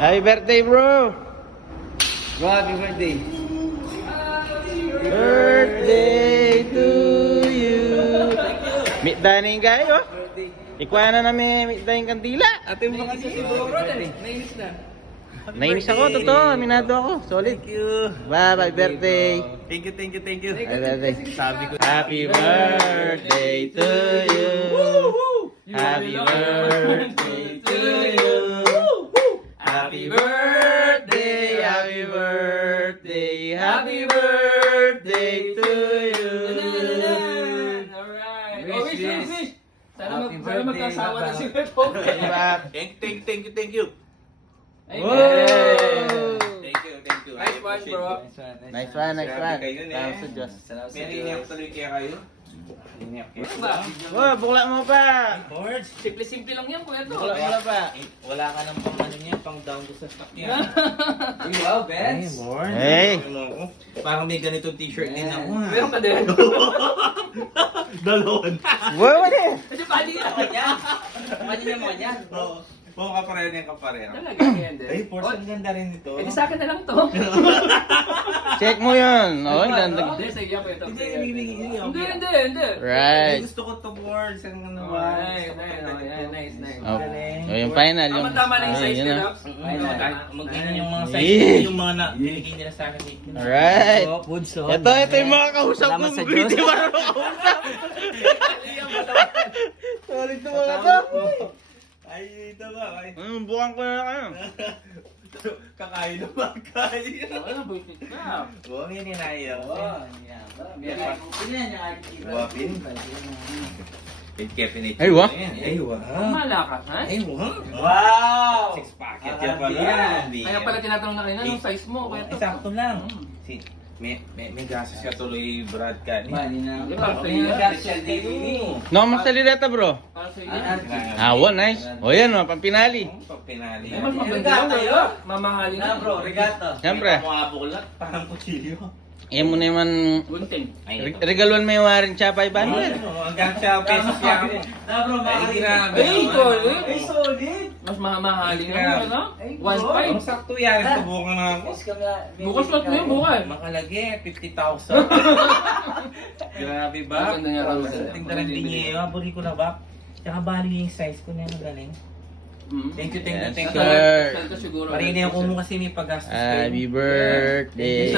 Happy birthday, bro! Bro, happy birthday. Birthday to you! Meet daning kayo. Ikuha na namin meet daning kandila. Ate mo kasi bro, nainis na. Nainis ako, totoo. Minado ako. Solid. Thank you. Bye, happy birthday. Thank you, thank you, thank you. Happy birthday. Sabi ko. Happy birthday to you. Happy birthday to you. Happy birthday, happy birthday, happy birthday to you. Alright. Wish, Wish. wish. Sana Happy sana birthday, magkasawa na Papa. si Pepo. Thank you. Ay, Whoa! Thank you. Nice one, bro. Nice one, nice one. Grabe kayo, Salamat sa Diyos. May iniyak tuloy kaya kayo? Iniyak kayo. Ano ba? Oh, bukla mo pa. Boards. Simple-simple lang yan, kuya to. Bukla pa. Wala ka nang pang ano niya, pang down to sa stock niya. Wow, Benz. Boards. Hey. Parang may ganitong t-shirt din ako. Meron ka din. Dalawon. Wow, ano eh? Kasi pali yan. Pwede niya mo yan. Oo, kapareho niya kapareho. Talaga yan din. Ay, Force, ang ganda rin ito. Eh, di sa akin na lang to. Check mo yun. Oh, ganda. Hindi, sige ako ito. Hindi, ibibigay niyo. Hindi. Right. Gusto ko to boards. Ang ano ba? Nice. Oh, oh, yung final. Yung, Tama na yung oh, size yun ko, na. Dax. Mag-ganyan yung mga Yeah. size, yung mga binigay nila sa akin. Alright. Foods, Ito yung mga kausap ko. Salamat sa Hindi Diyos. marunong kausap. Solid to mga to. Ay, ito ba? Ay, Bukan ko na kayo. kakain na ba? Kakain. Ano, bullshit ka. Buwang yan yung ayaw. Ay, Wapin. Kevin Ay, wa? Ay, wow. malakas, ha? Ay, wow. Six packet yan pala. Kaya pala tinatanong na kanina, yung size mo, kuya to. Sakto lang. Si, may gases ka tuloy, Brad ka. Hindi, para sa iyo. No, mas salireta bro. Para sa iyo. Ah, wow, nice. O yan, pang pinali. Pag pinali. Ay, mas maganda yun, kuya. Mamahalin na. Siyempre. Mga parang kutsilyo. Eh mo naman, Gunting. regaluan mo yung waring siya 500. Hanggang siya pesos niya ako. Ay, grabe. Ay, solid. Ay, solid. Mas mamahalin Ay, na, ano? Ang 1.5. sakto yan. Subukan na ako. Bukas suot mo yun, bukas. Makalagi, 50,000. Grabe ba? Maganda niya, Raul. Tingnan ng binyo. Buri ko na ba? Tsaka bali yung size ko na yung galing. Thank you. Yes, Ito, sir. ito siguro. Marina ako mo kasi may paggastos Happy birthday.